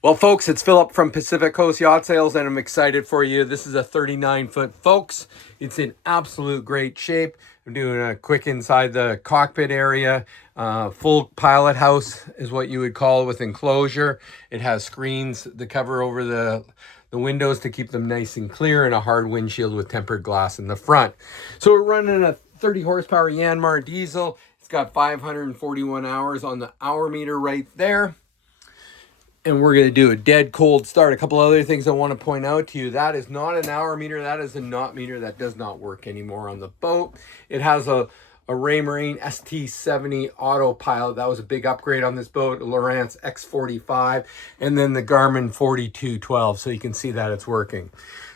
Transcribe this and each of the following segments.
Well, folks, it's Philip from Pacific Coast Yacht Sales, and I'm excited for you. This is a 39-foot, folks. It's in absolute great shape. I'm doing a quick inside the cockpit area. Full pilot house is what you would call it, with enclosure. It has screens that cover over the windows to keep them nice and clear, and a hard windshield with tempered glass in the front. So we're running a 30 horsepower Yanmar diesel. It's got 541 hours on the hour meter right there. And we're going to do a dead cold start. A couple other things I want to point out to you. That is not an hour meter. That is a knot meter. That does not work anymore on the boat. It has a Raymarine ST70 autopilot. That was a big upgrade on this boat. Lowrance X45. And then the Garmin 4212. So you can see that it's working.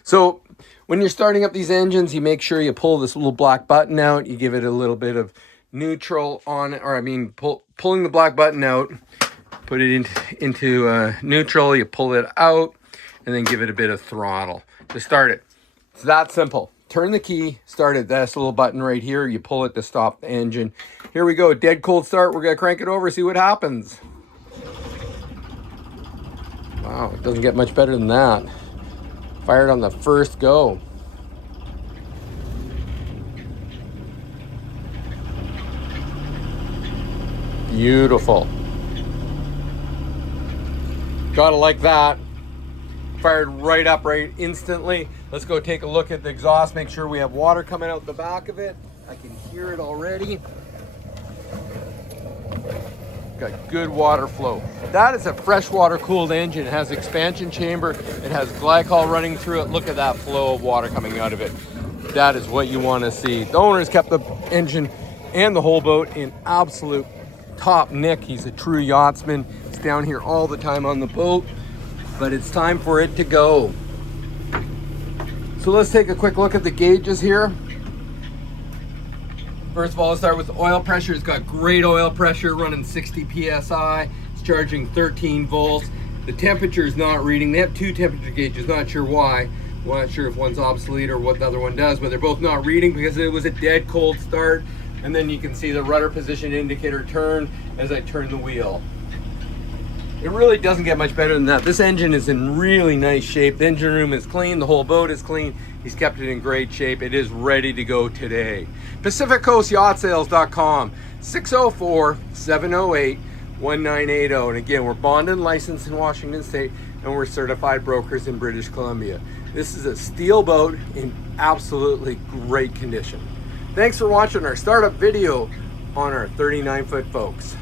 So when you're starting up these engines, you make sure you pull this little black button out. You give it a little bit of neutral on it. Or pulling the black button out. Put it into neutral, you pull it out, and then give it a bit of throttle to start it. It's that simple. Turn the key, start it. That's a little button right here. You pull it to stop the engine. Here we go, dead cold start. We're gonna crank it over, see what happens. Wow, it doesn't get much better than that. Fired on the first go. Beautiful. Gotta like that. Fired right up right instantly. Let's go take a look at the exhaust, make sure we have water coming out the back of it. I can hear it already. Got good water flow. That is a freshwater cooled engine. It has expansion chamber. It has glycol running through it. Look at that flow of water coming out of it. That is what you want to see. The owner's kept the engine and the whole boat in absolute top nick. He's a true yachtsman. He's down here all the time on the boat, but it's time for it to go. So let's take a quick look at the gauges here. First of all, let's start with the oil pressure. It's got great oil pressure, running 60 psi. It's charging 13 volts. The temperature is not reading. They have two temperature gauges, not sure why. Well, not sure if one's obsolete or what the other one does, but they're both not reading because it was a dead cold start. And then you can see the rudder position indicator turn as I turn the wheel. It really doesn't get much better than that. This engine is in really nice shape. The engine room is clean. The whole boat is clean. He's kept it in great shape. It is ready to go today. PacificCoastYachtSales.com, 604-708-1980. And again, we're bonded and licensed in Washington State, and we're certified brokers in British Columbia. This is a steel boat in absolutely great condition. Thanks for watching our startup video on our 39-foot, folks.